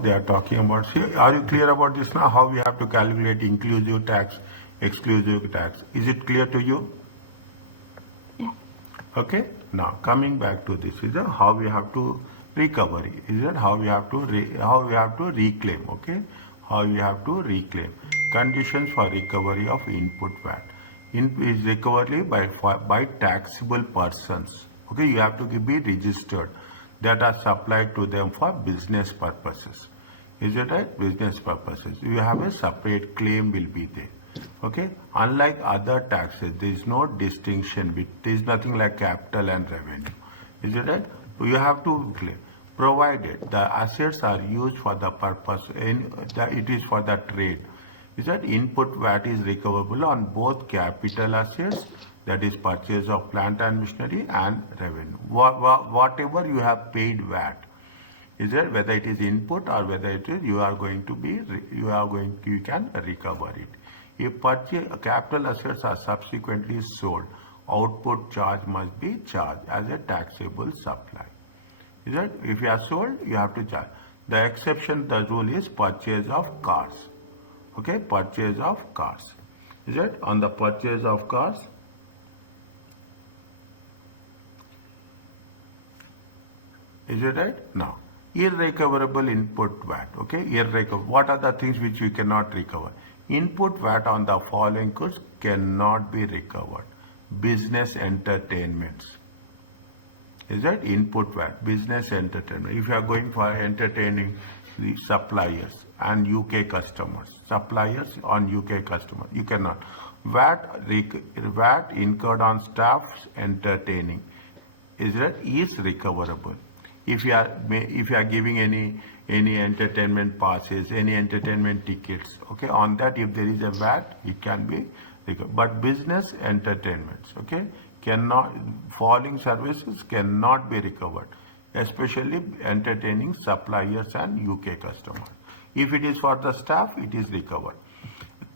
They are talking about, see, are you clear about this now? How we have to calculate inclusive tax, exclusive tax. Is it clear to you? Yeah. Okay. Now coming back to this, is how we have to recovery. Is that how we have to reclaim? Okay. How we have to reclaim. Conditions for recovery of input VAT. Is recovery by taxable persons. Okay. You have to be registered that are supplied to them for business purposes. Is it right? Business purposes. You have a separate claim will be there. Okay. Unlike other taxes, there is no distinction. There is nothing like capital and revenue. Is it right? You have to claim. Provided the assets are used for the purpose, it is for the trade. Is that input VAT is recoverable on both capital assets, that is purchase of plant and machinery, and revenue. Whatever you have paid VAT, is that whether it is input or whether it is you can recover it. If capital assets are subsequently sold, output charge must be charged as a taxable supply. Is that if you are sold, you have to charge. The exception, the rule is purchase of cars. Okay, purchase of cars. Is it on the purchase of cars? Is it right? Now, irrecoverable input VAT. Okay, irrecoverable. What are the things which you cannot recover? Input VAT on the following goods cannot be recovered. Business entertainments. Is that input VAT? Business entertainment. If you are going for entertaining the suppliers and UK customers, suppliers on UK customers, you cannot. VAT incurred on staff's entertaining is recoverable. If you are giving any entertainment passes, any entertainment tickets, okay, on that if there is a VAT, it can be recovered. But business entertainments, okay, falling services cannot be recovered, especially entertaining suppliers and UK customers. If it is for the staff, it is recovered.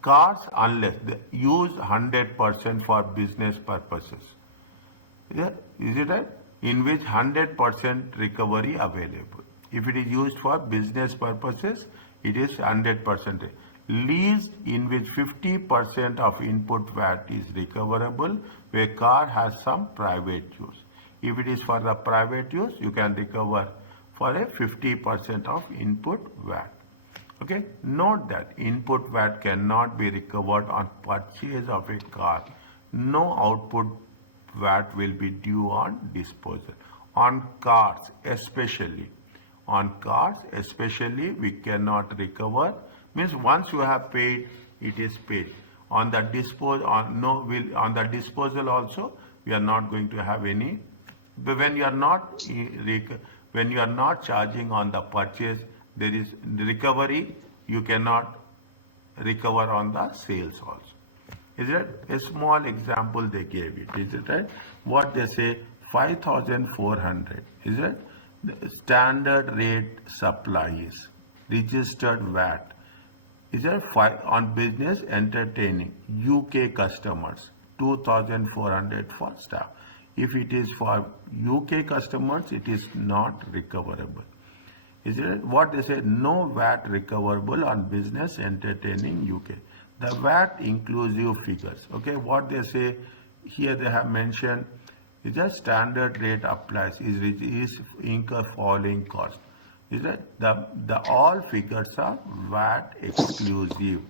Cars, unless they use 100% for business purposes. Is it right? In which 100% recovery available. If it is used for business purposes, it is 100%. Lease, in which 50% of input VAT is recoverable, where car has some private use. If it is for the private use, you can recover for a 50% of input VAT. Okay. Note that input VAT cannot be recovered on purchase of a car. No output VAT will be due on disposal. On cars especially, we cannot recover. Means once you have paid, it is paid. On the disposal also, we are not going to have any. But when you are not charging on the purchase, there is recovery. You cannot recover on the sales also. Is it a small example they gave it? Is it right? What they say, 5,400. Is it the standard rate supplies, registered VAT? Is it on business entertaining UK customers? 2,400 for staff. If it is for UK customers, it is not recoverable. Is it what they say? No VAT recoverable on business entertaining UK. The VAT inclusive figures. Okay, what they say here, they have mentioned is that standard rate applies is incur following cost. Is that the all figures are VAT exclusive.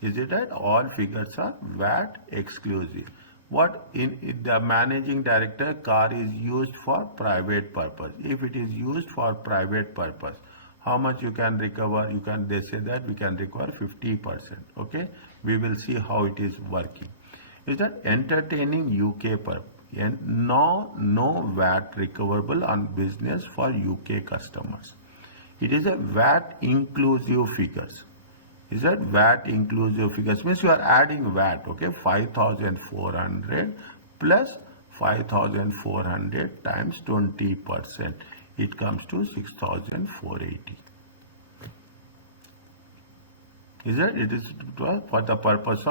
Is it right? All figures are VAT exclusive. What in the managing director, car is used for private purpose. If it is used for private purpose, how much you can recover? They say that we can recover 50%. Okay, we will see how it is working. Is that entertaining UK purpose? And no VAT recoverable on business for UK customers. It is a VAT inclusive figures. Is that VAT inclusive figures? Means you are adding VAT. Okay, 5,400 plus 5,400 times 20%. It comes to 6,480. Is that it is for the purpose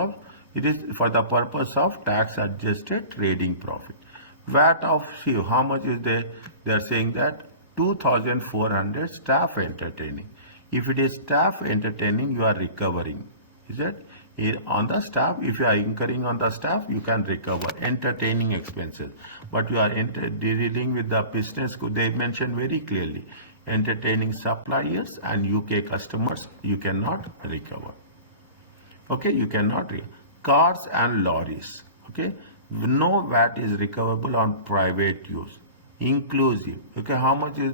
of tax adjusted trading profit. VAT of, see how much is there? They are saying that 2,400 staff entertaining. If it is staff entertaining, you are recovering. Is it? On the staff, if you are incurring on the staff, you can recover entertaining expenses. But you are dealing with the business, they mentioned very clearly, entertaining suppliers and UK customers, you cannot recover. Okay, you cannot cars and lorries. Okay, no VAT is recoverable on private use, inclusive. Okay, how much is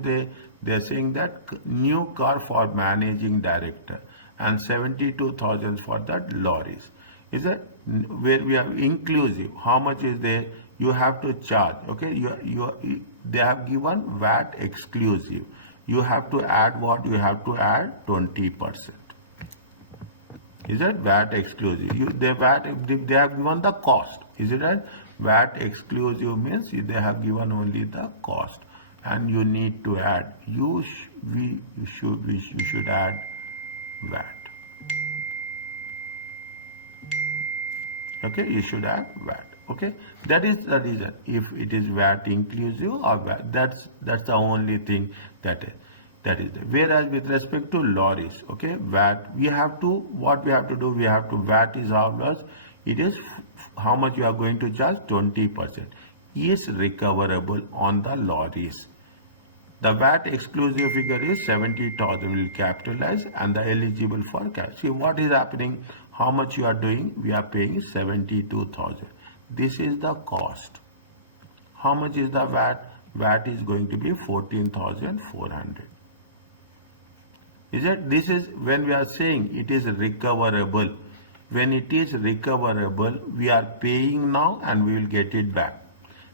they're saying that new car for managing director and 72,000 for that lorries. Is that where we have inclusive? How much is there? You have to charge. Okay, they have given VAT exclusive. You have to add what? You have to add 20%. Is it VAT exclusive? They have given the cost. Is it right? VAT exclusive means they have given only the cost, and you need to add. You should add VAT. Okay, you should add VAT. Okay, that is the reason. If it is VAT inclusive or VAT, that's the only thing that is. Whereas with respect to lorries, okay, VAT, what we have to do, VAT is how much? It is how much you are going to charge, 20%. Is recoverable on the lorries. The VAT exclusive figure is 70,000 will capitalize and the eligible for cash. See what is happening, how much you are doing, we are paying 72,000. This is the cost. How much is the VAT? VAT is going to be 14,400. Is it? This is when we are saying it is recoverable. When it is recoverable, we are paying now and we will get it back.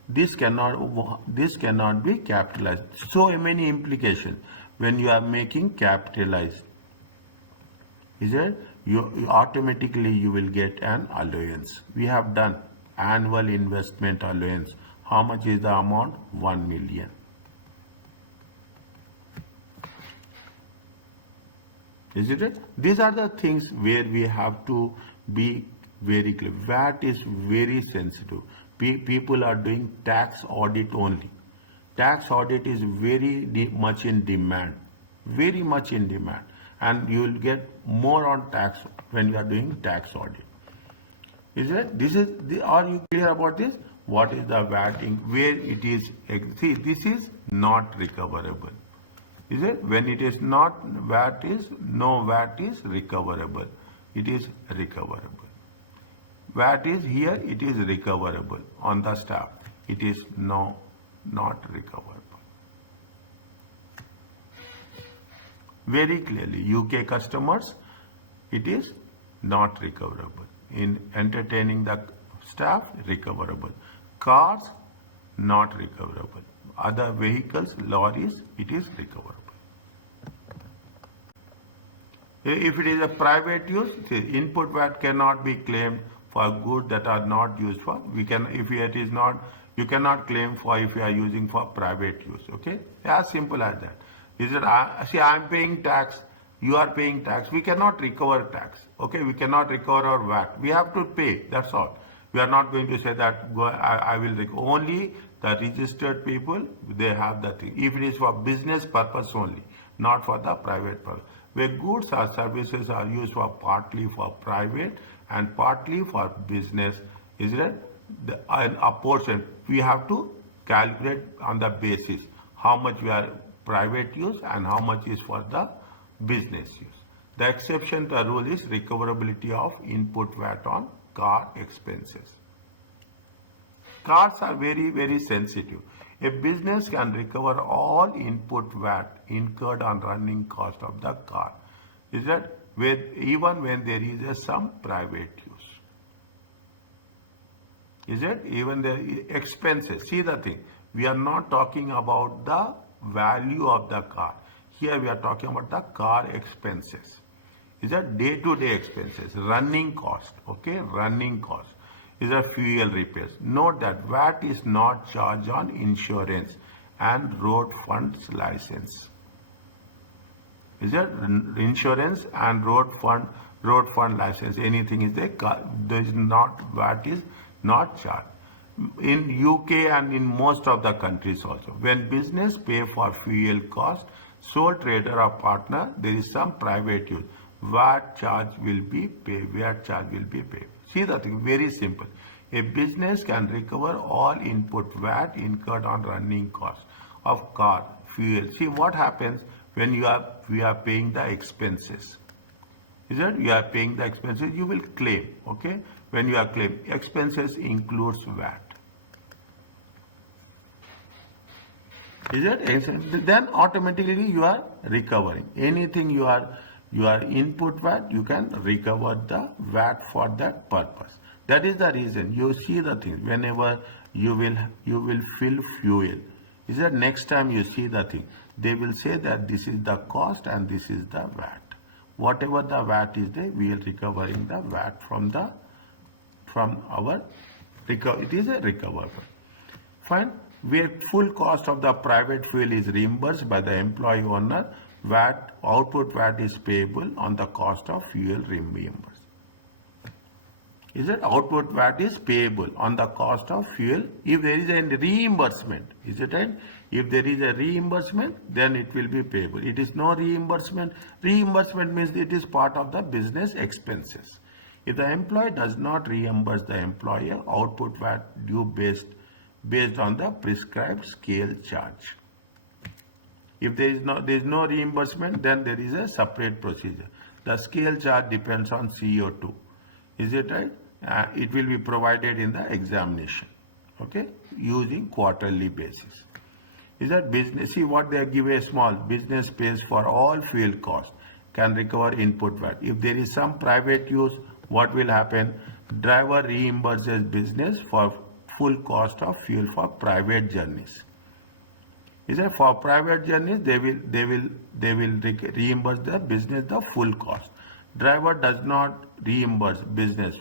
This cannot be capitalized. So many implications when you are making capitalized. Is it? You automatically you will get an allowance. We have done annual investment allowance. How much is the amount? 1 million. Is it? These are the things where we have to be very clear. VAT is very sensitive. People are doing tax audit only. Tax audit is very much in demand. Very much in demand. And you will get more on tax when you are doing tax audit. Is it? Are you clear about this? What is the VAT? Where it is? See, this is not recoverable. Is it? When it is not, no VAT is recoverable. It is recoverable. VAT is here, it is recoverable on the staff. It is not recoverable. Very clearly, UK customers, it is not recoverable. In entertaining the staff, recoverable. Cars, not recoverable. Other vehicles, lorries, it is recoverable. If it is a private use, input VAT cannot be claimed for goods that are not used for. You cannot claim for if you are using for private use. Okay, as simple as that. Is it? I am paying tax. You are paying tax. We cannot recover tax. Okay, we cannot recover our VAT. We have to pay. That's all. We are not going to say that I will recover. Only the registered people, they have that thing. If it is for business purpose only, not for the private purpose. Where goods or services are used for partly for private and partly for business, is it? A portion we have to calculate on the basis how much we are private use and how much is for the business use. The exception to the rule is recoverability of input VAT on car expenses. Cars are very, very sensitive. A business can recover all input VAT incurred on running cost of the car. Is that even when there is some private use? Is it? Even the expenses. See the thing. We are not talking about the value of the car. Here we are talking about the car expenses. Is that day-to-day expenses, running cost. Okay, running cost. Is a fuel repairs. Note that VAT is not charged on insurance and road funds license. Is there insurance and road fund license? Anything is there? There is not, VAT is not charged. in UK and in most of the countries also. When business pay for fuel cost, sole trader or partner, there is some private use. VAT charge will be paid. VAT charge will be paid. See the thing, very simple. A business can recover all input VAT incurred on running costs of car, fuel. See what happens when we are paying the expenses. Is that you are paying the expenses, you will claim, okay? When you are claiming, expenses includes VAT. Is it? Then automatically you are recovering. Anything you are input VAT, you can recover the VAT for that purpose. That is the reason you see the thing. Whenever you will fill fuel, is that next time you see the thing, they will say that this is the cost and this is the VAT. Whatever the VAT is there, we are recovering the VAT from our it is a recoverable. Fine. Where full cost of the private fuel is reimbursed by the employee owner, output VAT is payable on the cost of fuel reimbursed. Is it output VAT is payable on the cost of fuel if there is a reimbursement? Is it right? If there is a reimbursement, then it will be payable. It is no reimbursement. Reimbursement means it is part of the business expenses. If the employee does not reimburse the employer, output VAT due based on the prescribed scale charge. If there is no reimbursement, then there is a separate procedure. The scale charge depends on CO2. Is it right? It will be provided in the examination, okay, using quarterly basis. Is that business? See what they give a small business pays for all fuel costs, can recover input VAT. If there is some private use, what will happen? Driver reimburses business for full cost of fuel for private journeys. Is that for private journeys they will reimburse the business the full cost. Driver does not reimburse business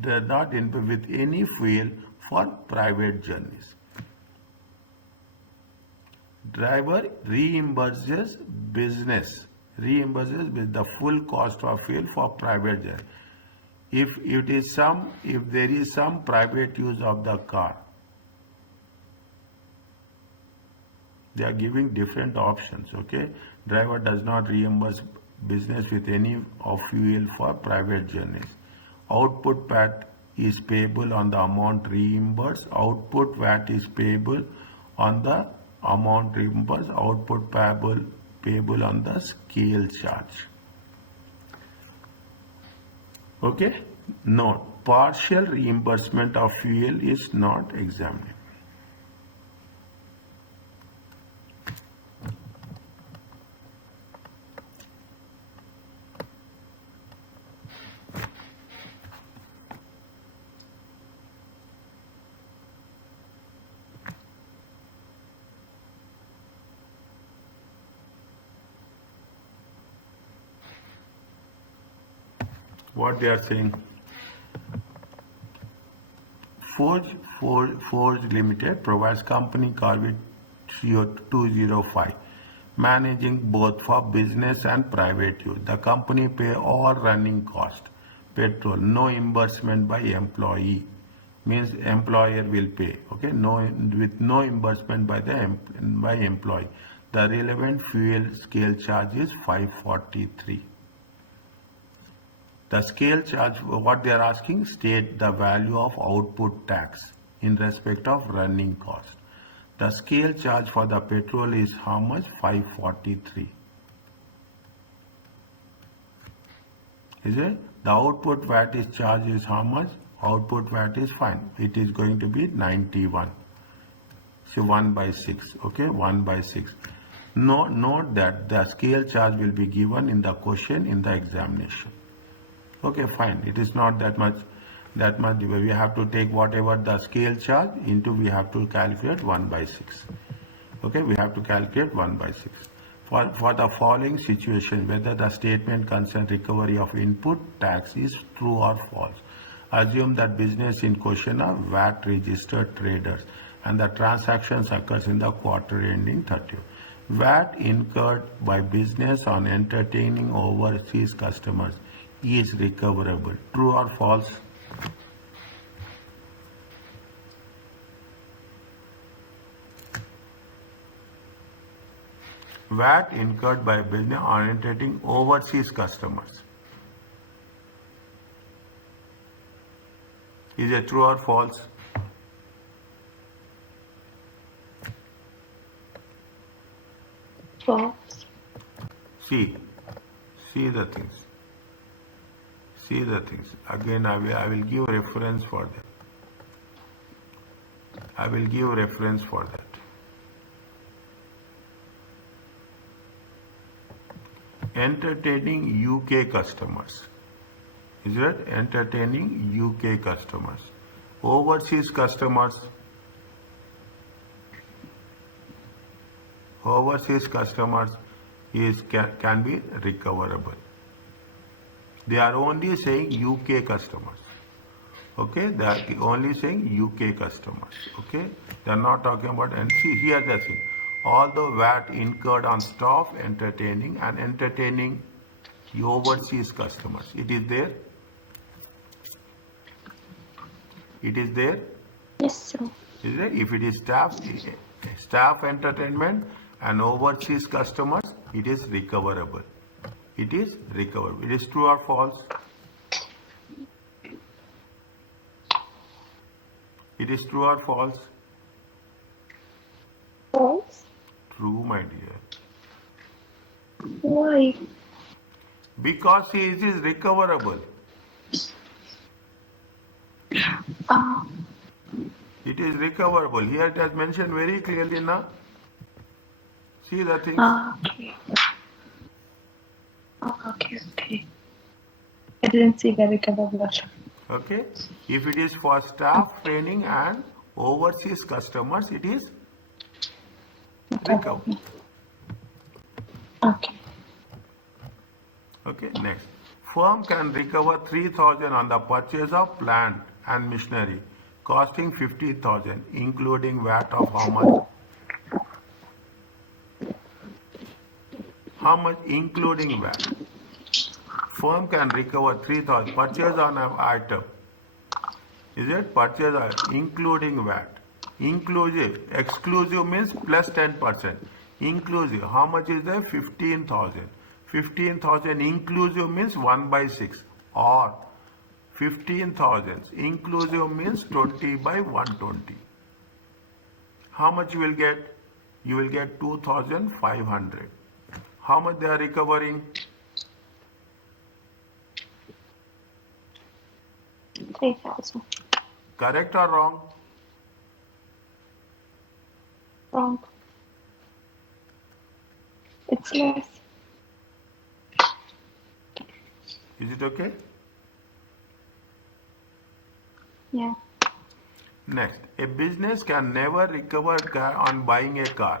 does not input with any fuel for private journeys. Driver reimburses business with the full cost of fuel for private journey. If there is some private use of the car, they are giving different options, okay? Driver does not reimburse business with any of fuel for private journeys. Output VAT is payable on the amount reimbursed. Output VAT is payable on the amount reimbursed. Output payable on the scale charge. Okay? Note, partial reimbursement of fuel is not examined. What they are saying? Forge Limited provides company car with CO205, managing both for business and private use. The company pay all running cost, petrol, no reimbursement by employee. Means employer will pay, okay? With no reimbursement by employee. The relevant fuel scale charge is 543. The scale charge, what they are asking, state the value of output tax in respect of running cost. The scale charge for the petrol is how much? 543. Is it? The output VAT is charge is how much? Output VAT is fine. It is going to be 91. So 1/6. Okay, 1/6. Note that the scale charge will be given in the question in the examination. Okay, fine. It is not that much. We have to take whatever the scale charge into, we have to calculate 1/6. Okay, we have to calculate 1/6. For the following situation, whether the statement concerns recovery of input tax is true or false. Assume that business in question are VAT registered traders and the transactions occurs in the quarter ending 30. VAT incurred by business on entertaining overseas customers is recoverable. True or false? VAT incurred by business orientating overseas customers. Is it true or false? False. See the things. See the things. Again, I will give reference for that. I will give reference for that. Entertaining UK customers. Is it entertaining UK customers? Overseas customers. Overseas customers can be recoverable. They are only saying UK customers. Okay, they are only saying UK customers. Okay, they are not talking about, and see here the thing. All the VAT incurred on staff entertaining the overseas customers. It is there. It is there. Yes, sir. Is there? If it is staff entertainment and overseas customers, it is recoverable. It is recoverable. It is true or false? It is true or false? False. True, my dear. Why? Because it is recoverable. It is recoverable. Here it has mentioned very clearly now. See the things. Okay. Okay. I didn't see the recoverable. Okay. If it is for staff training and overseas customers, it is recoverable. Okay. Okay. Next. Firm can recover 3,000 on the purchase of plant and machinery costing 50,000, including VAT of how much? How much including VAT? Firm can recover 3,000. Purchase on an item. Is it purchase including VAT? Inclusive. Exclusive means plus 10%. Inclusive. How much is there? 15,000. 15,000 inclusive means 1/6 or 15,000 inclusive means 20/120. How much you will get? You will get 2,500. How much they are recovering? 3,000. Correct or wrong? Wrong. It's less. Is it okay? Yeah. Next, a business can never recover car on buying a car.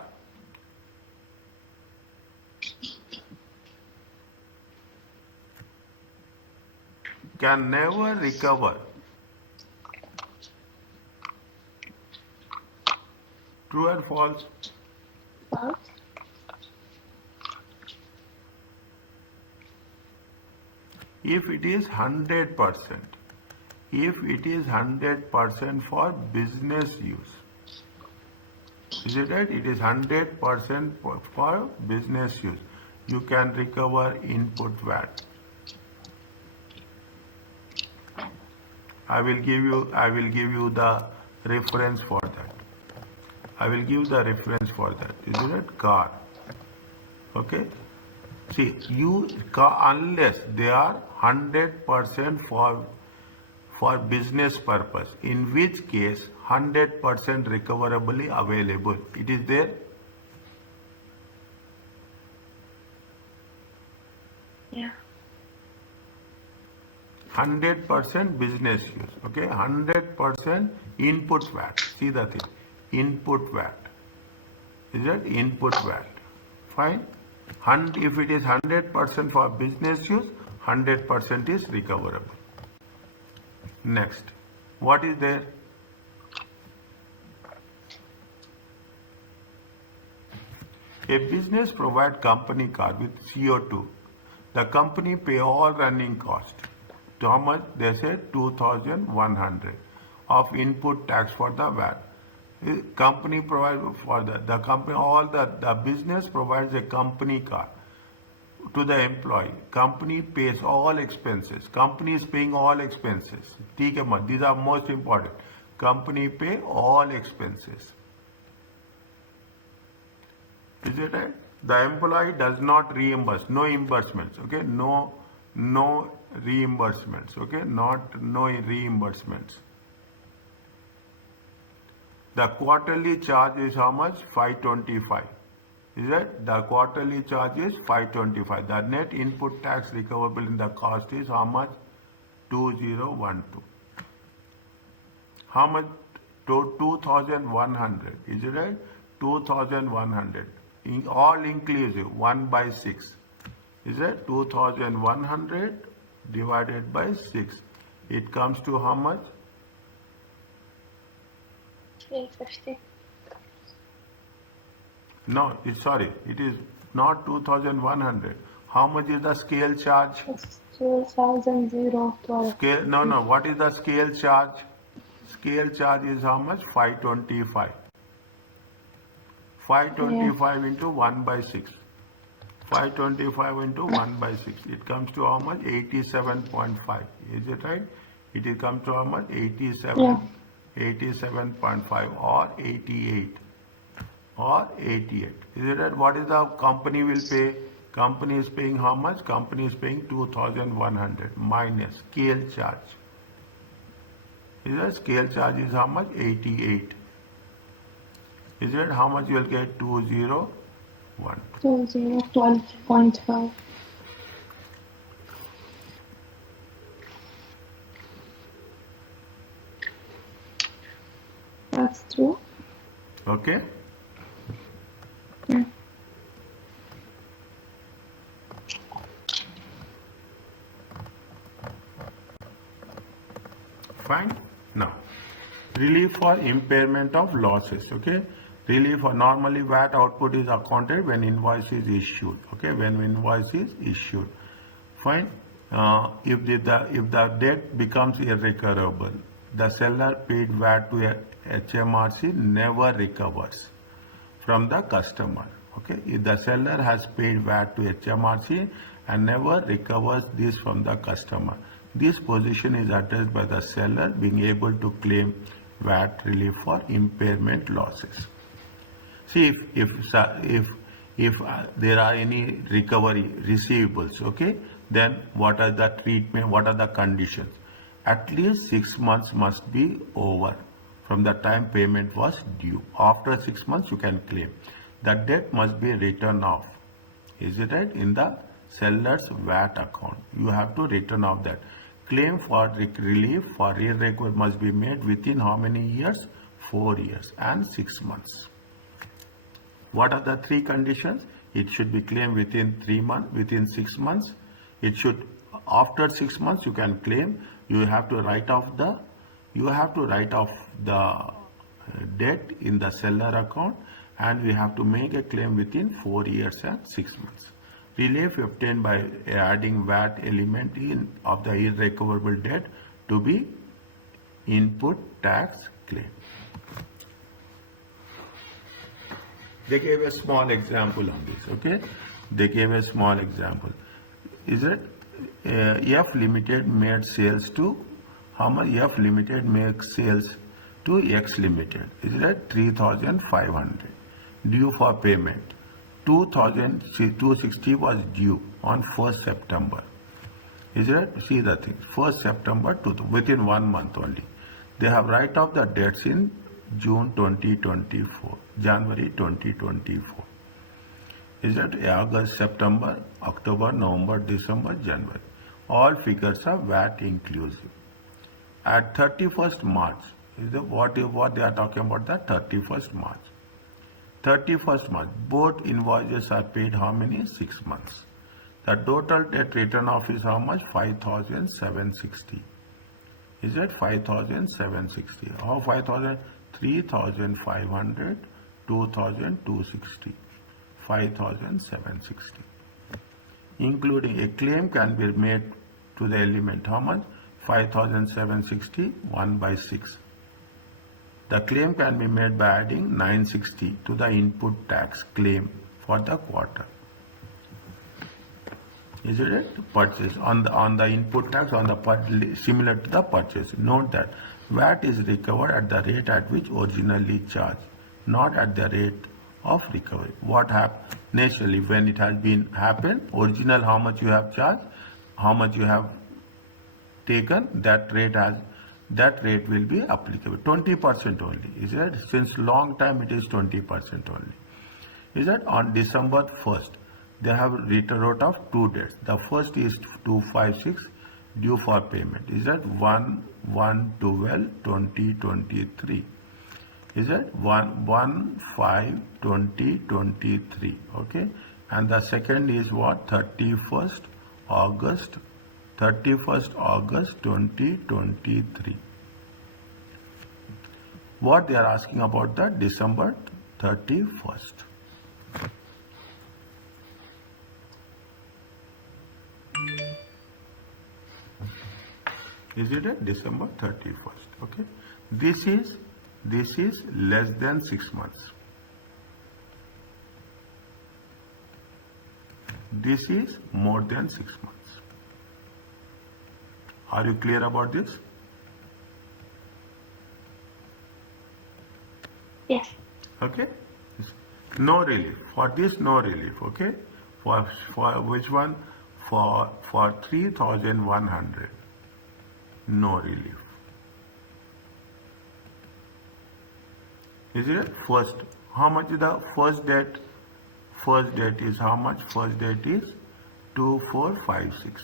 Can never recover. True or false? False. If it is 100%, if it is 100% for business use, is it right? It is 100% for business use. You can recover input VAT. I will give you the reference for that. I will give the reference for that. Is it right? Car. Okay. See, unless they are 100% for business purpose, in which case 100% recoverably available. It is there. Yeah. 100% business use. Okay, 100% input VAT. See the thing. Input VAT. Is that input VAT? Fine. If it is 100% for business use, 100% is recoverable. Next, what is there? A business provide company car with CO2. The company pay all running cost. How much? They say 2,100 of input tax for the VAT. Company provides for that. The company, all the business provides a company car to the employee. Company pays all expenses. Company is paying all expenses. ठीक है मत. These are most important. Company pay all expenses. Is it right? The employee does not reimburse. No reimbursements. Okay. No reimbursements. Okay. No reimbursements. The quarterly charge is how much? 525. Is it? The quarterly charge is 525. The net input tax recoverable in the cost is how much? 2012. How much? 2100. Is it right? 2100. All inclusive. 1/6. Is it? 2100 divided by 6. It comes to how much? 350. No, sorry, it is not 2100. How much is the scale charge? It's 2012. Scale, no, what is the scale charge? Scale charge is how much? 525. 525 into 1/6. 525 into 1/6. It comes to how much? 87.5. Is it right? It comes to how much? 87.5 or 88. Or 88. Is it right? What is the company will pay? Company is paying how much? Company is paying 2100 minus scale charge. Is it? Scale charge is how much? 88. Is it? How much you will get? 2012. 2012.5. That's true. Okay. Yeah. Fine. Now, relief for impairment of losses. Okay. Relief for normally VAT output is accounted when invoice is issued. Okay. When invoice is issued. Fine. If the debt becomes irrecoverable, the seller paid VAT to HMRC never recovers from the customer. Okay. If the seller has paid VAT to HMRC and never recovers this from the customer, this position is addressed by the seller being able to claim VAT relief for impairment losses. See, if there are any recovery receivables, okay, then what are the treatment? What are the conditions? At least 6 months must be over from the time payment was due. After 6 months, you can claim. The debt must be written off. Is it right? In the seller's VAT account, you have to return off that. Claim for relief for irrecoverable must be made within how many years? 4 years and 6 months. What are the 3 conditions? It should be claimed within 3 months, within 6 months. It should, after 6 months, you can claim. You have to write off the debt in the seller account, and we have to make a claim within 4 years and 6 months. Relief obtained by adding VAT element in of the irrecoverable debt to be input tax claim. They gave a small example on this. Okay, they gave a small example. Is it F Limited made sales to how much? F Limited makes sales to X Limited. Is it 3,500 due for payment? 2,260 was due on 1st September. Is it? See the thing. 1st September to within 1 month only. They have write off the debts in June 2024, January 2024. Is that August, September, October, November, December, January? All figures are VAT inclusive. At 31st March, is the what they are talking about? The 31st March. 31st March, both invoices are paid how many? 6 months. The total debt written off is how much? 5,760. Is that 5,760? How 5,000? 3,500, 2,260, 5,760. Including a claim can be made to the element how much? 5,760, 1/6. The claim can be made by adding 960 to the input tax claim for the quarter. Is it purchase on the input tax on the similar to the purchase? Note that VAT is recovered at the rate at which originally charged, not at the rate of recovery. What happens naturally when it has been happened? Original how much you have charged, how much you have taken, that rate will be applicable. 20% only. Is it? Since long time it is 20% only. Is that on December 1st? They have wrote of 2 dates. The first is 256 due for payment. Is that 1/1/12/2023? Is that 1/5/2023? Okay, and the second is what? 31st August 2023. What they are asking about that December 31st. Is it at December 31st? Okay. This is less than 6 months. This is more than 6 months. Are you clear about this? Yes. Okay. No relief. For this, no relief. Okay. For which one? For 3,100. No relief. Is it first? How much is the first date? First date is how much? First date is 2456.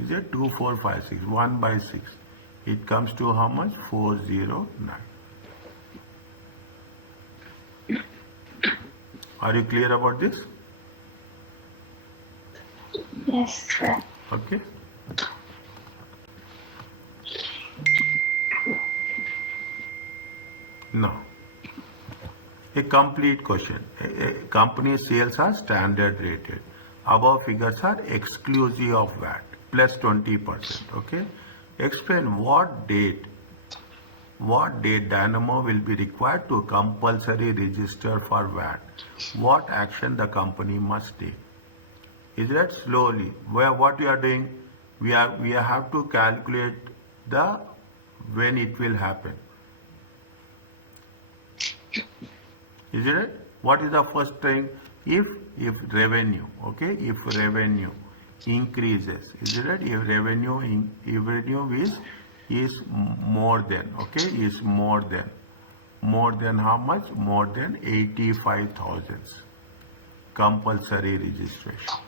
Is it 2456? 1/6. It comes to how much? 409. Are you clear about this? Yes, sir. Okay. Now, a complete question. A company sales are standard rated. Above figures are exclusive of VAT, plus 20%. Okay. Explain what date Dynamo will be required to compulsory register for VAT. What action the company must take. Is that slowly? What we are doing? We have to calculate the when it will happen. Is it? What is the first thing? If revenue, okay, if revenue increases, is it? If revenue is more than, okay, is more than how much? More than 85,000. Compulsory registration.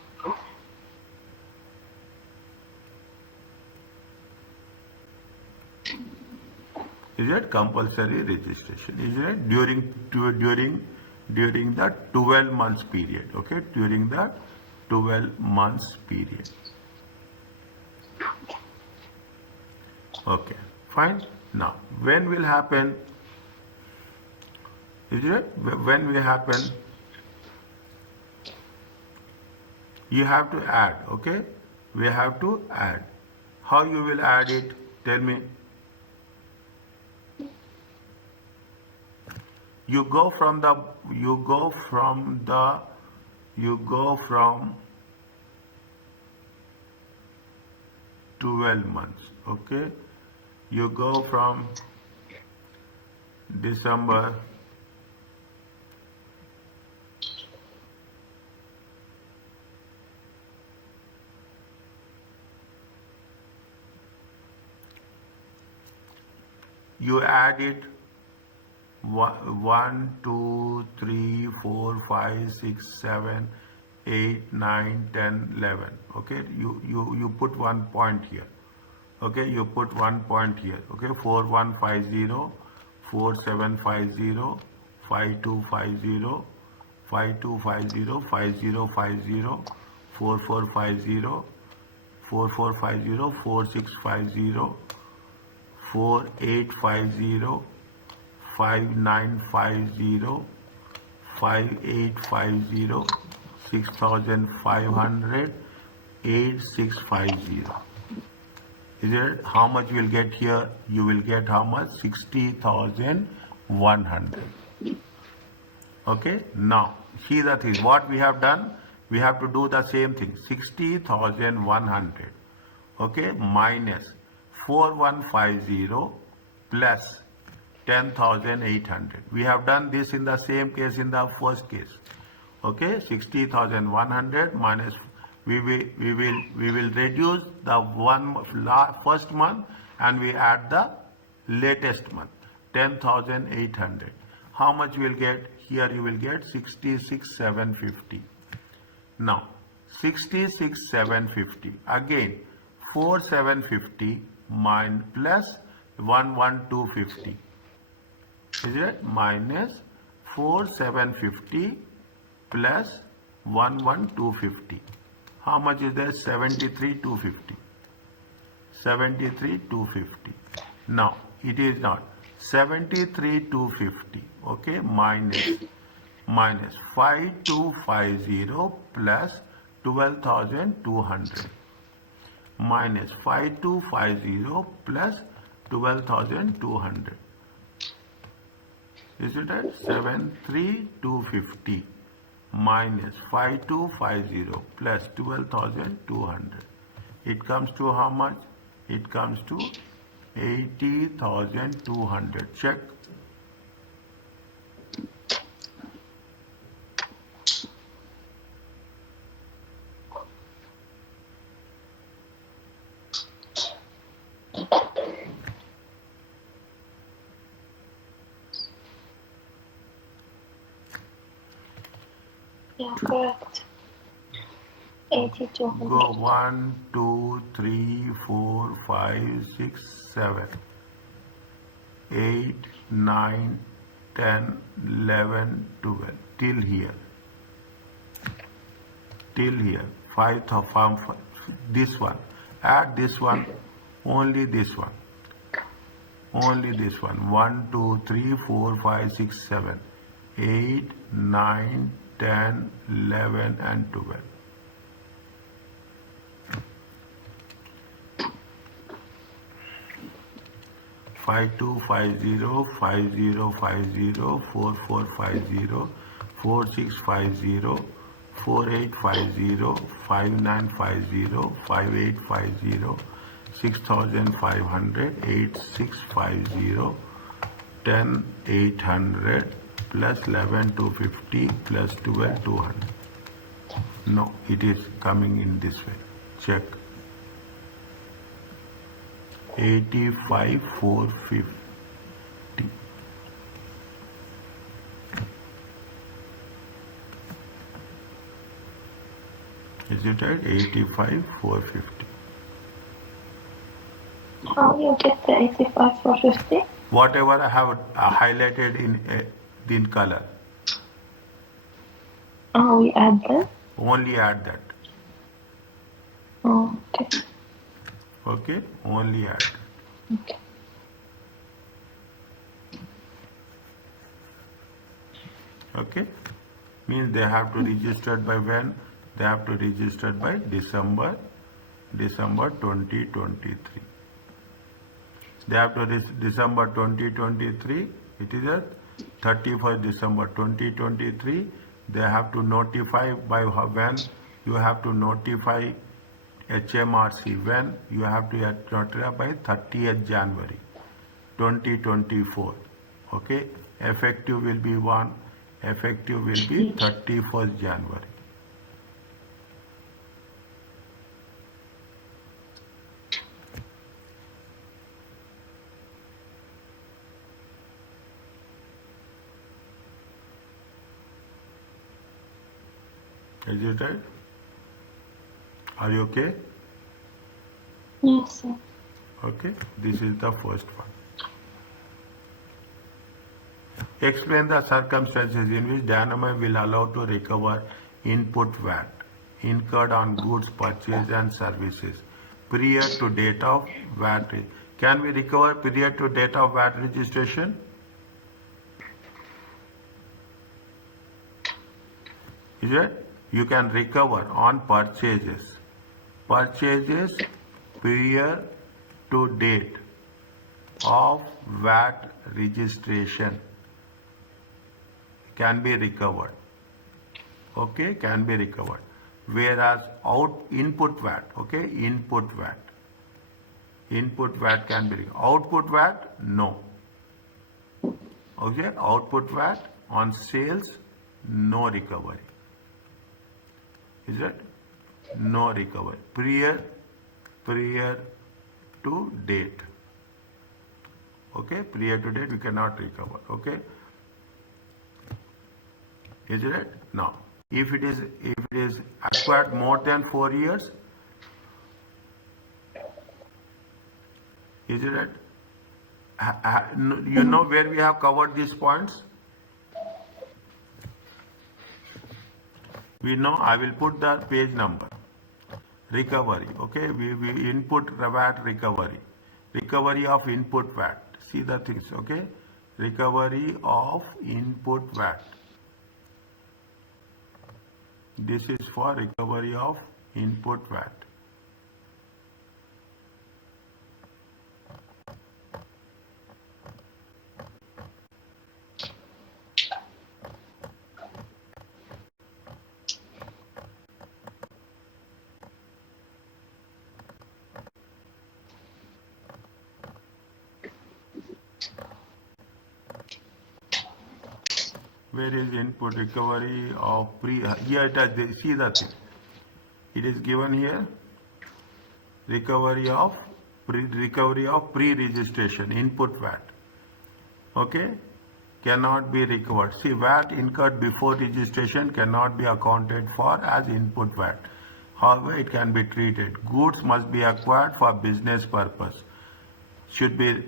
Is it compulsory registration? Is it during the 12 months period? Okay, during the 12 months period. Okay, fine. Now, when will happen? Is it when will happen? You have to add. Okay, we have to add. How you will add it? Tell me. You go from 12 months, okay? You go from December you add it 1, 2, 3, 4, 5, 6, 7, 8, 9, 10, 11. Okay, you put 1 point here. Okay, you put 1 point here. Okay, 4150, 4750, 5250, 5250, 5050, 4450, 4450, 4650, 4850, 5950, 5850, 6500, 8650. Is it? How much you will get here? You will get how much? 60,100. Okay. Now, see the thing. What we have done? We have to do the same thing. 60,100. Okay. Minus 4150 plus 10,800. We have done this in the same case in the first case. Okay. 60,100 minus we will reduce the first month and we add the latest month 10,800. How much you will get? Here you will get 66,750. Now 66,750 again 4,750 minus plus 11,250. Is it? Minus 4,750 plus 11,250. How much is there? 73,250. 73,250. Now it is not 73,250. Okay, minus 5,250 plus 12,200. Minus 5,250 plus 12,200. Is it at 73,250 minus 5,250 plus 12,200? It comes to how much? It comes to 80,200. Check. Yeah, correct. 8200. Go 1, 2, 3, 4, 5, 6, 7, 8, 9, 10, 11, 12. Till here. Till here. 5,000. This one. Add this one. Only this one. Only this one. 1, 2, 3, 4, 5, 6, 7, 8, 9, 10, 11 and 12. Five two five zero 5050 4450 4650 4850 5950 5850 6500 8650 10800 plus 11,250 plus 12,200. No, it is coming in this way. Check. 85,450. Is it right? 85,450. How you get the 85,450? Whatever I have highlighted in color. Oh, we add that? Only add that. Oh, okay. Okay? Only add. Okay. Okay? Means they have to register by when? They have to register by December 2023. They have to December 2023. It is a 31st December 2023. They have to notify by when? You have to notify HMRC when? You have to notify by 30th January 2024. Okay? Effective will be 1. Effective will be 31st January. Is it right? Are you okay? Yes, sir. Okay, this is the first one. Explain the circumstances in which Dynamo will allow to recover input VAT incurred on goods purchased and services prior to date of VAT. Can we recover prior to date of VAT registration? Is it? You can recover on purchases. Purchases prior to date of VAT registration can be recovered. Okay, can be recovered. Whereas input VAT, okay, input VAT can be recovered. Output VAT, no. Okay, output VAT on sales, no recovery. Is it? No recovery. Prior to date. Okay, prior to date we cannot recover. Okay. Is it? Now, if it is acquired more than 4 years, is it? You know where we have covered these points? We know. I will put the page number. Recovery. Okay, we input VAT recovery. Recovery of input VAT. See the things. Okay, recovery of input VAT. This is for recovery of input VAT. Where is input recovery of here it is, see the thing. It is given here, recovery of pre-registration, input VAT. Okay, cannot be recovered. See, VAT incurred before registration cannot be accounted for as input VAT. However, it can be treated. Goods must be acquired for business purpose. Should be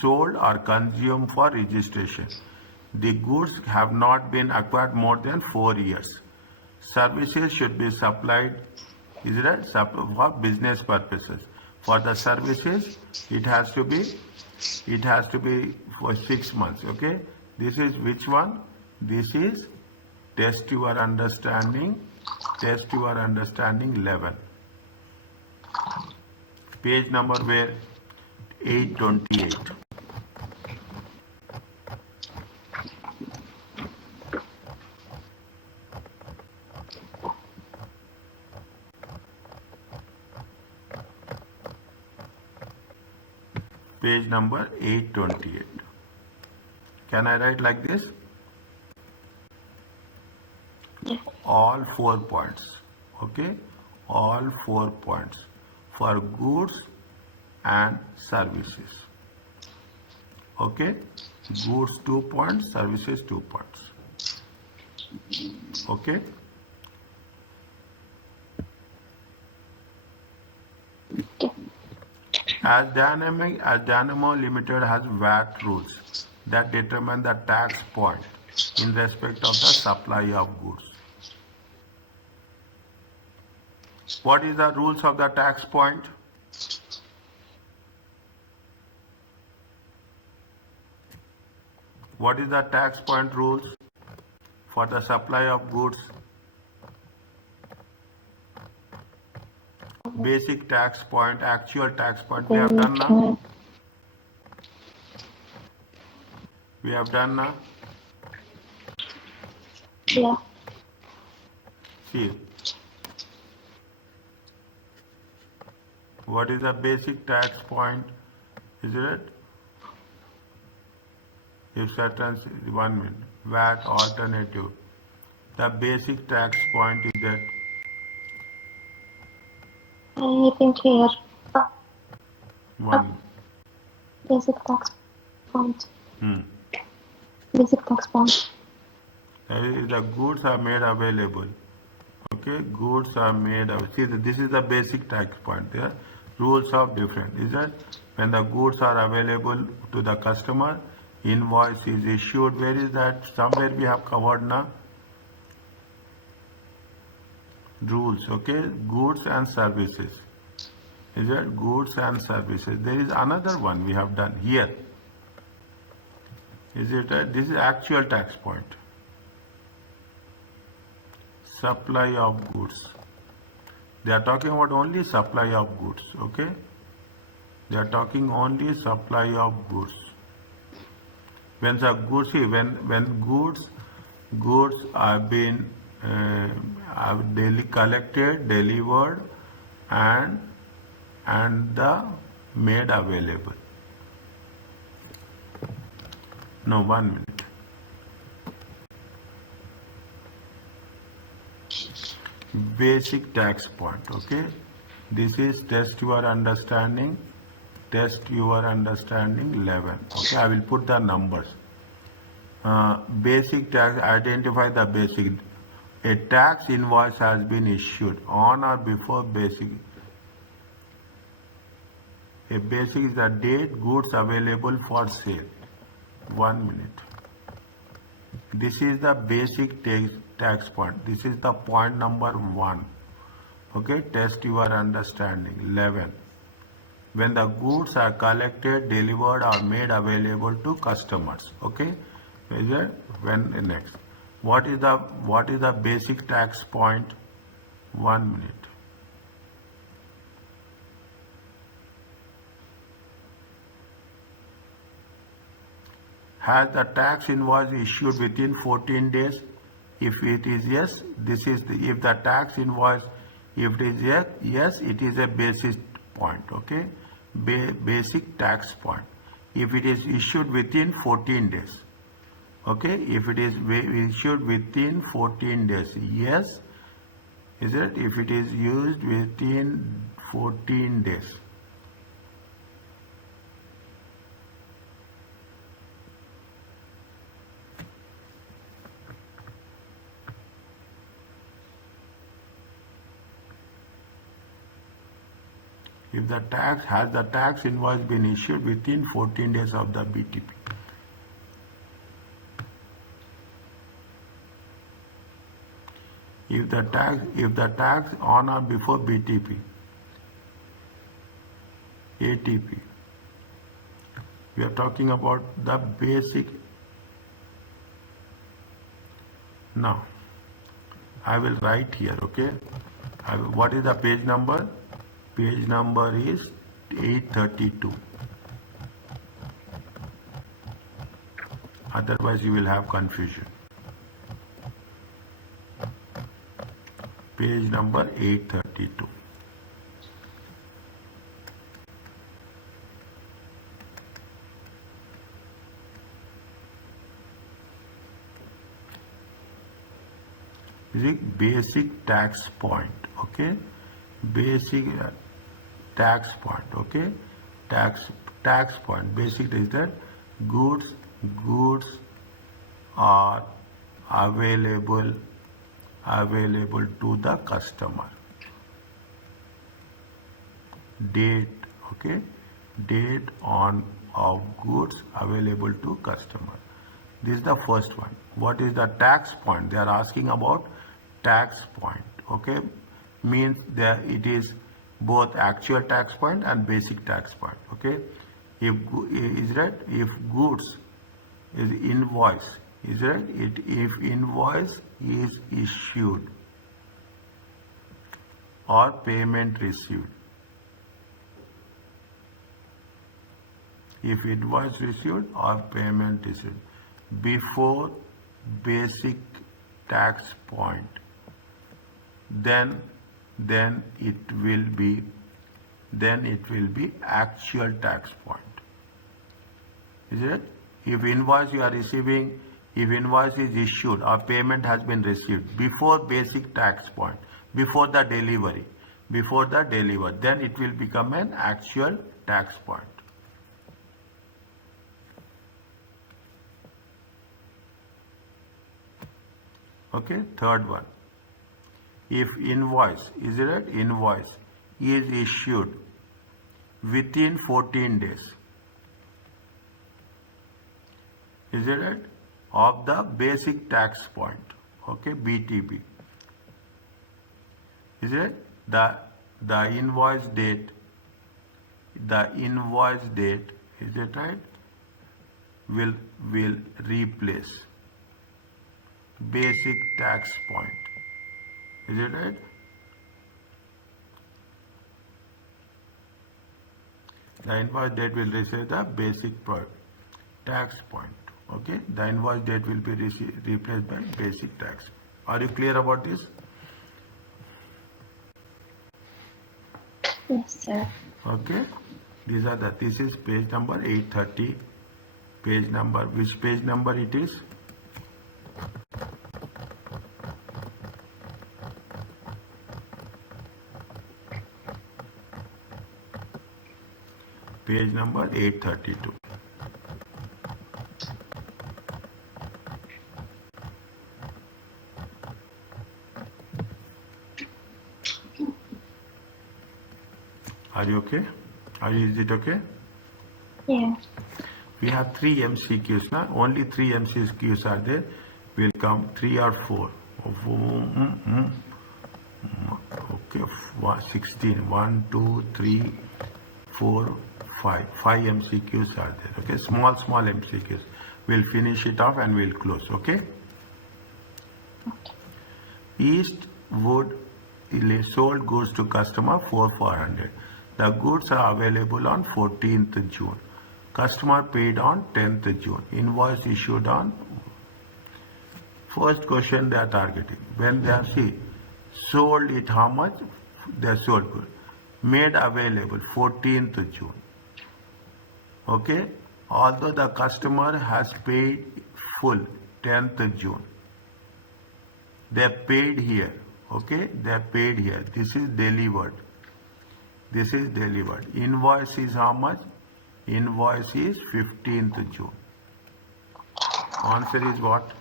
sold or consumed for registration. The goods have not been acquired more than 4 years. Services should be supplied, is it, for business purposes. For the services, it has to be for 6 months. Okay, this is which one? This is test your understanding 11. Page number where 828. Page number 828. Can I write like this? Yes. All 4 points. Okay, all 4 points for goods and services. Okay, goods 2 points, services 2 points. Okay. As Dynamo Limited has VAT rules that determine the tax point in respect of the supply of goods. What is the rules of the tax point? What is the tax point rules for the supply of goods? Basic tax point, actual tax point, we have done now. We have done now. Yeah. See, what is the basic tax point? Is it? If certain 1 minute, VAT alternative. The basic tax point is that. I think here. One. Basic tax point. Hmm. Basic tax point. The goods are made available. Okay, goods are made available. See, this is the basic tax point there. Rules are different. Is that when the goods are available to the customer, invoice is issued. Where is that? Somewhere we have covered now. Rules, okay, goods and services. Is that goods and services? There is another one we have done here. Is it? This is actual tax point. Supply of goods. They are talking about only supply of goods. Okay. They are talking only supply of goods. When the goods, when goods are being are daily collected, delivered, and the made available. No, 1 minute. Basic tax point, okay? This is test your understanding 11. Okay, I will put the numbers. Basic tax, identify the basic. A tax invoice has been issued on or before basic. A basic is the date goods available for sale. 1 minute. This is the basic tax point. This is the point number 1. Okay, test your understanding. 11. When the goods are collected, delivered, or made available to customers. Okay, is it? When next? What is the basic tax point? 1 minute. Has the tax invoice issued within 14 days? If it is yes, this is if the tax invoice, if it is yes, it is a basic point, okay? Basic tax point. If it is issued within 14 days, okay? If it is issued within 14 days, yes, is it? If it is used within 14 days. If the tax invoice been issued within 14 days of the BTP. If the tax on or before BTP, ATP, we are talking about the basic. Now, I will write here, okay? What is the page number? Page number is 832. Otherwise, you will have confusion. Page number 832. Basic tax point, okay? Basic tax point, okay? Tax point. Basic is that goods are available to the customer. Date, okay? Date of goods available to customer. This is the first one. What is the tax point? They are asking about tax point, okay? Means there it is both actual tax point and basic tax point, okay? If goods is invoice, is right? If invoice is issued or payment received. If invoice received or payment received before basic tax point, then it will be actual tax point. Is it? If invoice you are receiving, if invoice is issued or payment has been received before basic tax point, before the delivery, then it will become an actual tax point. Okay, third one. If invoice, is it right? Invoice is issued within 14 days, is it right? Of the basic tax point, okay, BTB. Is it right? The invoice date, is it right? Will replace basic tax point. Is it right? The invoice date will receive the basic tax point. Okay, the invoice date will be replaced by basic tax. Are you clear about this? Yes, sir. Okay, this is page number 830. Page number, which page number it is? Page number 832. Are you okay? Is it okay? Yeah. We have 3 MCQs now. Only 3 MCQs are there. Will come 3 or 4. Okay, 16. 1, 2, 3, 4, 5. 5 MCQs are there. Okay, small MCQs. We'll finish it off and we'll close. Okay. Eastwood sold goods to customer for 400. The goods are available on 14th June. Customer paid on 10th June. Invoice issued on. First question they are targeting. When they are sold it, how much? They sold good. Made available 14th June. Okay. Although the customer has paid full 10th June. They paid here. Okay. They paid here. This is delivered. This is delivered. Invoice is how much? Invoice is 15th June. Answer is what?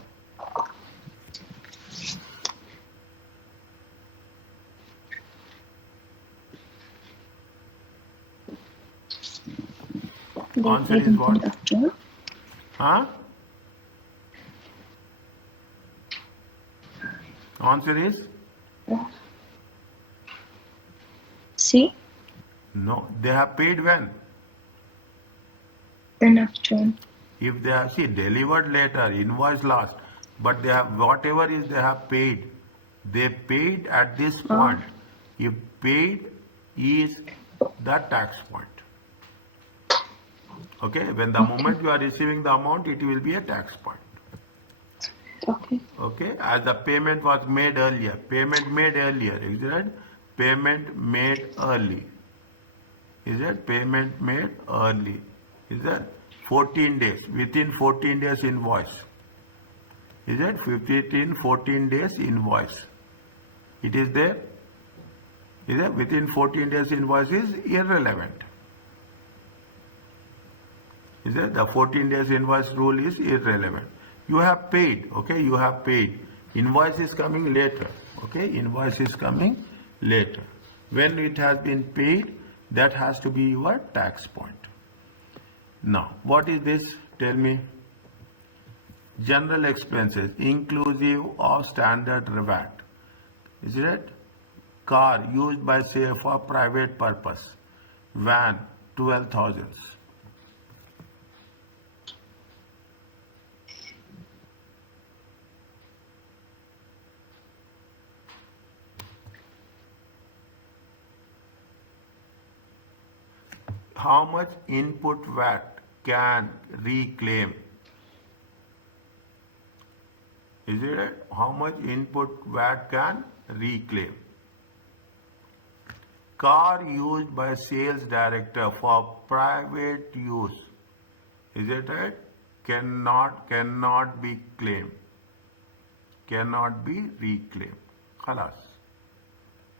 Answer is what? Huh? Answer is? C. No. They have paid when? 10 of June. If they have delivered later, invoice last, but they have whatever is they have paid. They paid at this point. If paid is the tax point. Okay, when the moment you are receiving the amount, it will be a tax point. Okay. Okay, as the payment was made earlier. Payment made earlier, is it? Payment made early. Is it? Payment made early. Is that 14 days? Within 14 days invoice. Is it? 14 days invoice. It is there. Is it? Within 14 days invoice is irrelevant. Is it? The 14 days invoice rule is irrelevant. You have paid. Okay, you have paid. Invoice is coming later. Okay, invoice is coming later. When it has been paid, that has to be your tax point. Now, what is this? Tell me. General expenses inclusive of standard VAT. Is it? Car used by say for private purpose. Van 12,000. How much input VAT can reclaim? Is it? How much input VAT can reclaim? Car used by sales director for private use. Is it right? Cannot be claimed. Cannot be reclaimed. Khalas.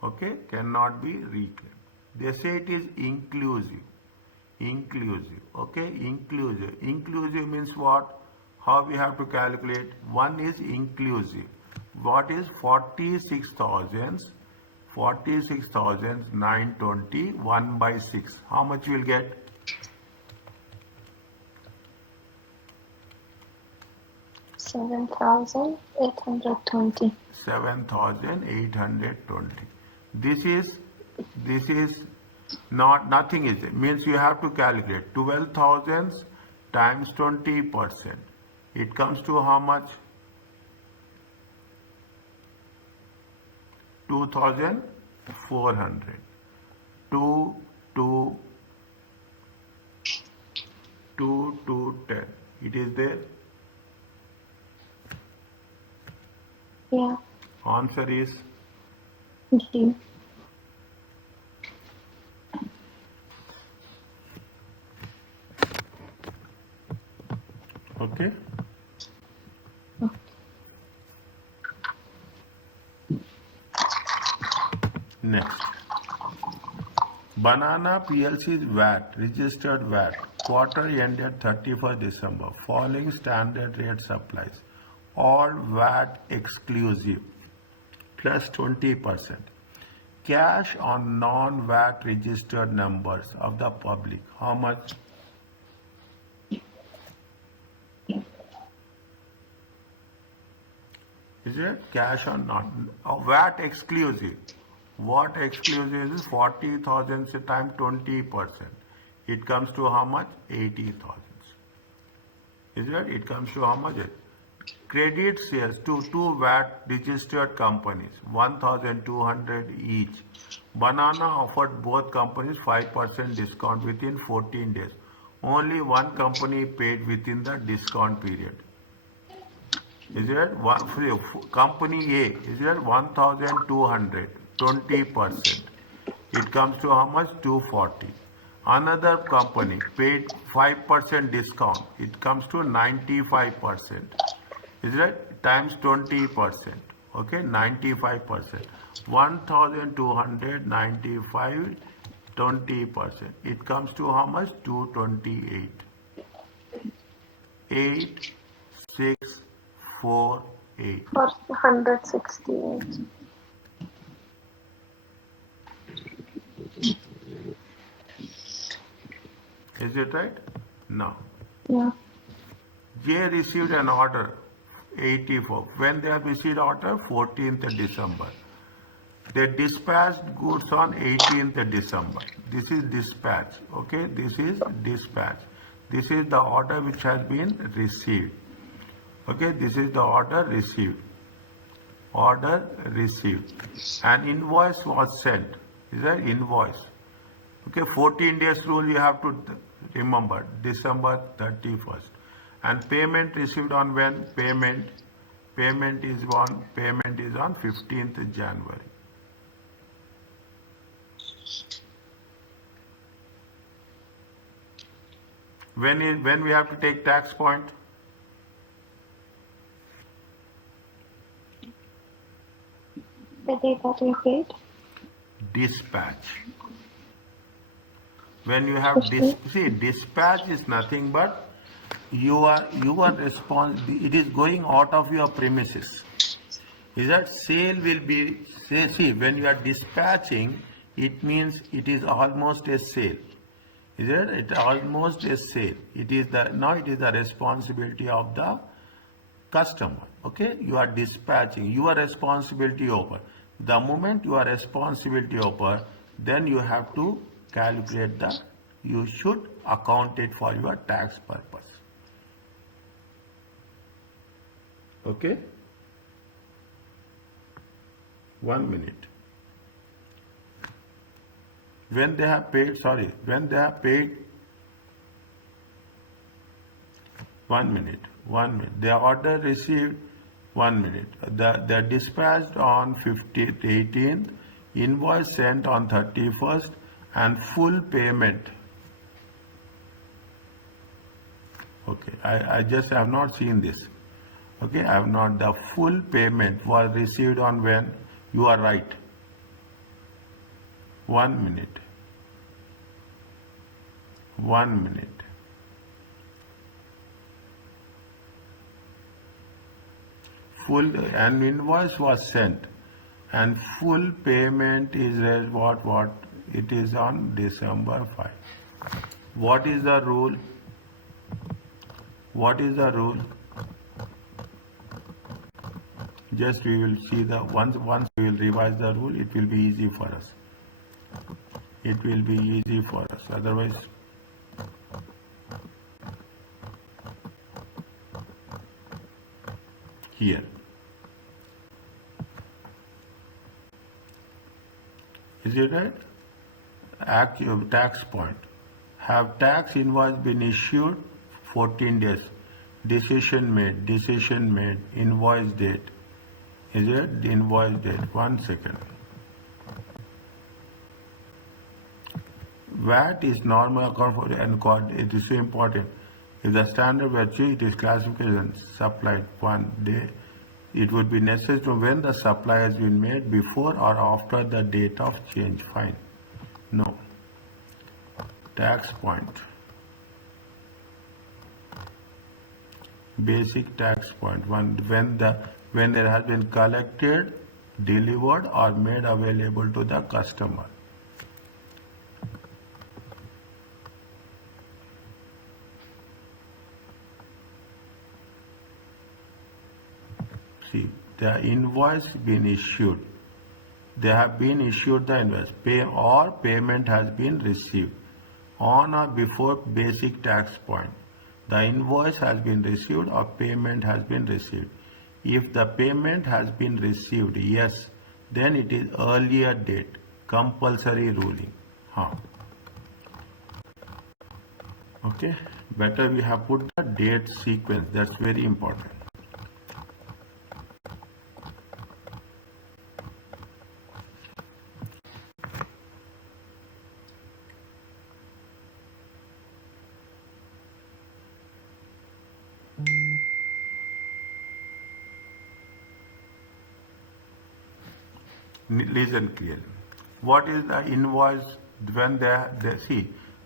Okay? Cannot be reclaimed. They say it is inclusive. Inclusive. Okay? Inclusive. Inclusive means what? How we have to calculate? One is inclusive. What is 46,920 1 by 6? How much you will get? 7,820. 7,820. This is not nothing is it. Means you have to calculate 12,000 times 20%. It comes to how much? 2,400. 2, 2, 2 to 10. It is there. Yeah. Answer is G. okay. Next. Banana PLC's VAT, registered VAT, quarter ended 31st December, following standard rate supplies, all VAT exclusive, plus 20%. Cash on non-VAT registered numbers of the public, how much? Is it cash or not? VAT exclusive. What exclusive is 40,000 times 20%. It comes to how much? 80,000. Is it? It comes to how much? Credit sales to two VAT registered companies, 1,200 each. Banana offered both companies 5% discount within 14 days. Only one company paid within the discount period. Is it company A? Is it 1,200, 20%? It comes to how much? 240. Another company paid 5% discount. It comes to 95%. Is it times 20%? Okay, 95%. 1,295, 20%. It comes to how much? 228. 8, 6, 4, 8. For 168. Is it right? No. Yeah. J received an order 84. When they have received order? 14th December. They dispatched goods on 18th December. This is dispatch. Okay, this is dispatch. This is the order which has been received. Okay, this is the order received. Order received. An invoice was sent. Is that invoice? Okay, 14 days rule you have to remember. December 31st. And payment received on when? Payment is on 15th January. When we have to take tax point? The date that we paid. Dispatch. When you have dispatch is nothing but you are responsible. It is going out of your premises. Is that sale will be see when you are dispatching, it means it is almost a sale. Is it? It's almost a sale. It is the responsibility of the customer. Okay, you are dispatching. Your responsibility over. The moment your responsibility over, then you have to calculate you should account it for your tax purpose. Okay? 1 minute. When they have paid, 1 minute. The order received, 1 minute. The dispatched on 15th, 18th, invoice sent on 31st, and full payment. Okay, I just have not seen this. Okay, I have not. The full payment was received on when? You are right. 1 minute. 1 minute. Full an invoice was sent, and full payment is what? It is on December 5. What is the rule? What is the rule? Just we will see once we will revise the rule, it will be easy for us. It will be easy for us. Otherwise, here. Is it right? Tax point. Have tax invoice been issued? 14 days. Decision made, invoice date. Is it the invoice date? 1 second. VAT is normal account for and code. It is so important. If the standard were changed, it is classification supplied 1 day. It would be necessary to when the supply has been made before or after the date of change. Fine. No. Tax point. Basic tax point. When it has been collected, delivered or made available to the customer. See, the invoice been issued. They have been issued the invoice. Payment has been received on or before basic tax point. The invoice has been received or payment has been received. If the payment has been received, yes, then it is earlier date, compulsory ruling. Okay, better we have put the date sequence. That's very important. Listen clearly. What is the invoice when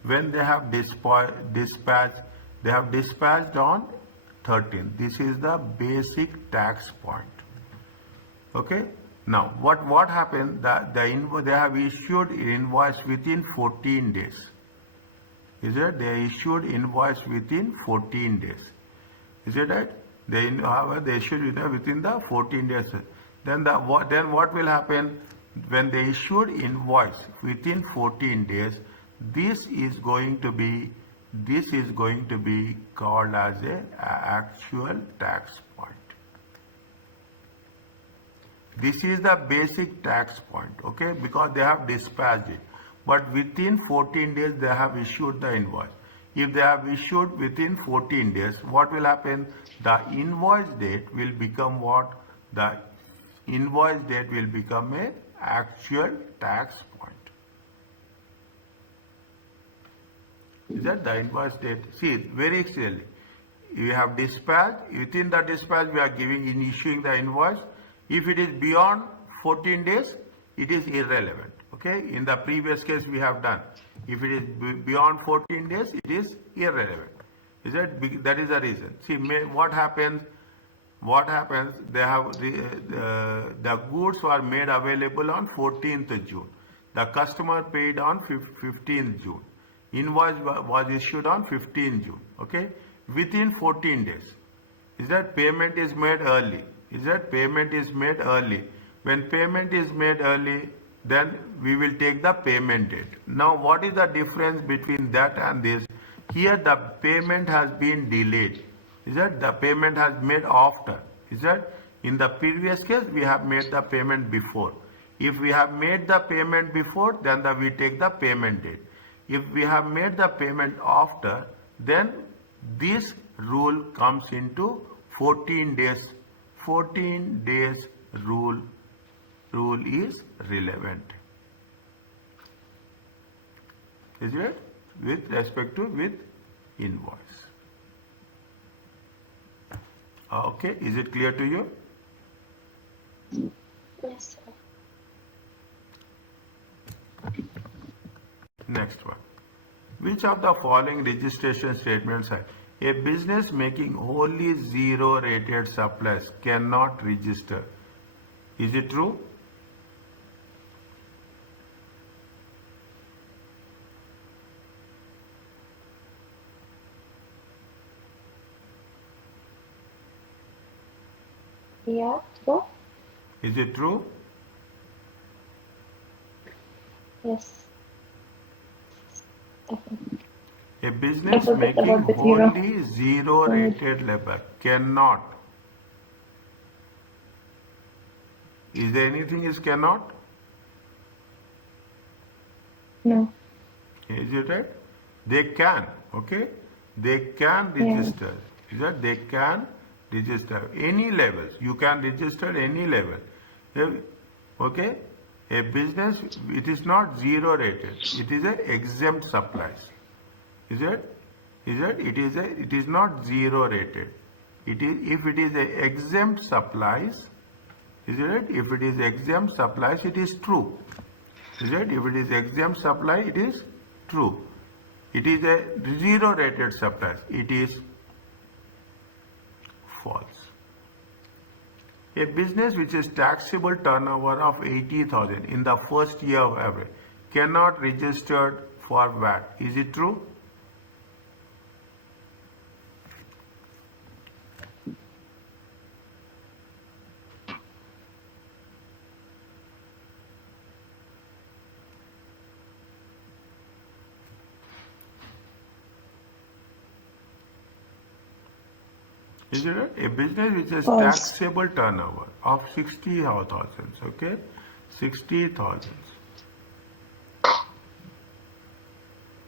when they have dispatched, they have dispatched on 13. This is the basic tax point. Okay. Now what happened? They have issued invoice within 14 days. Is it? They issued invoice within 14 days. Is it right? They issued within the 14 days. Then what will happen when they issued invoice within 14 days? This is going to be called as a actual tax point. This is the basic tax point, okay, because they have dispatched it. But within 14 days they have issued the invoice. If they have issued within 14 days, what will happen? The invoice date will become what? The invoice date will become a actual tax point. Is that the invoice date? See it very clearly. We have dispatched. Within the dispatch, we are issuing the invoice. If it is beyond 14 days, it is irrelevant. Okay. In the previous case, we have done. If it is beyond 14 days, it is irrelevant. Is that? That is the reason. See, what happens? What happens? They have the goods were made available on 14th June. The customer paid on 15th June. Invoice was issued on 15th June. Okay, within 14 days. Is that payment is made early? Is that payment is made early? When payment is made early, then we will take the payment date. Now, what is the difference between that and this? Here, the payment has been delayed. Is that the payment has made after? Is that in the previous case we have made the payment before? If we have made the payment before, then we take the payment date. If we have made the payment after, then this rule comes into 14 days. 14 days rule is relevant. Is it? With respect to invoice. Okay, is it clear to you? Yes, sir. Next one. Which of the following registration statements are a business making wholly zero rated supplies cannot register? Is it true? Yeah, true. Is it true? Yes. Definitely. A business I forgot making about the zero. wholly zero rated labor cannot. Is there anything is cannot? No. Is it right? They can, okay? They can register. Is that they can register any levels. You can register any level. Okay? A business, it is not zero rated. It is a exempt supplies. Is it? Is it? It is not zero rated. It is, if it is a exempt supplies, is it? If it is exempt supplies, it is true. Is it? If it is exempt supply, it is true. It is a zero rated supplies. It is false. A business which is taxable turnover of 80,000 in the first year of average cannot register for VAT. Is it true? Is it a business which has False. taxable turnover of 60,000, okay? 60,000.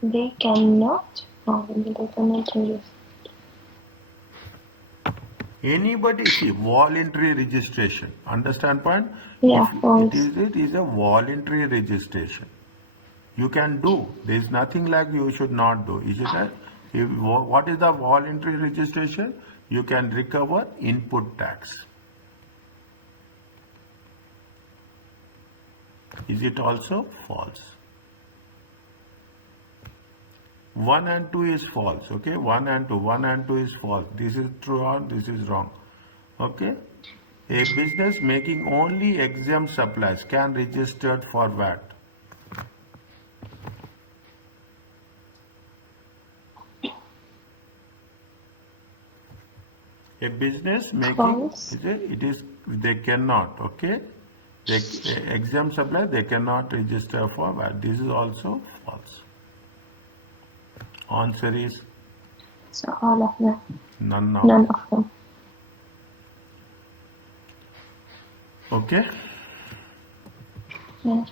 They cannot. No, they cannot register. Anybody see voluntary registration. Understand point? Yeah, false. It is a voluntary registration. You can do. There is nothing like you should not do. Is it a, what is the voluntary registration? You can recover input tax. Is it also false? 1 and 2 is false. Okay, 1 and 2. 1 and 2 is false. This is true or this is wrong. Okay. A business making only exempt supplies can register for VAT. A business making False. it is they cannot, okay? They exempt supply they cannot register for VAT. This is also false. Answer is So all of them. none of. None of them. Okay. Yeah.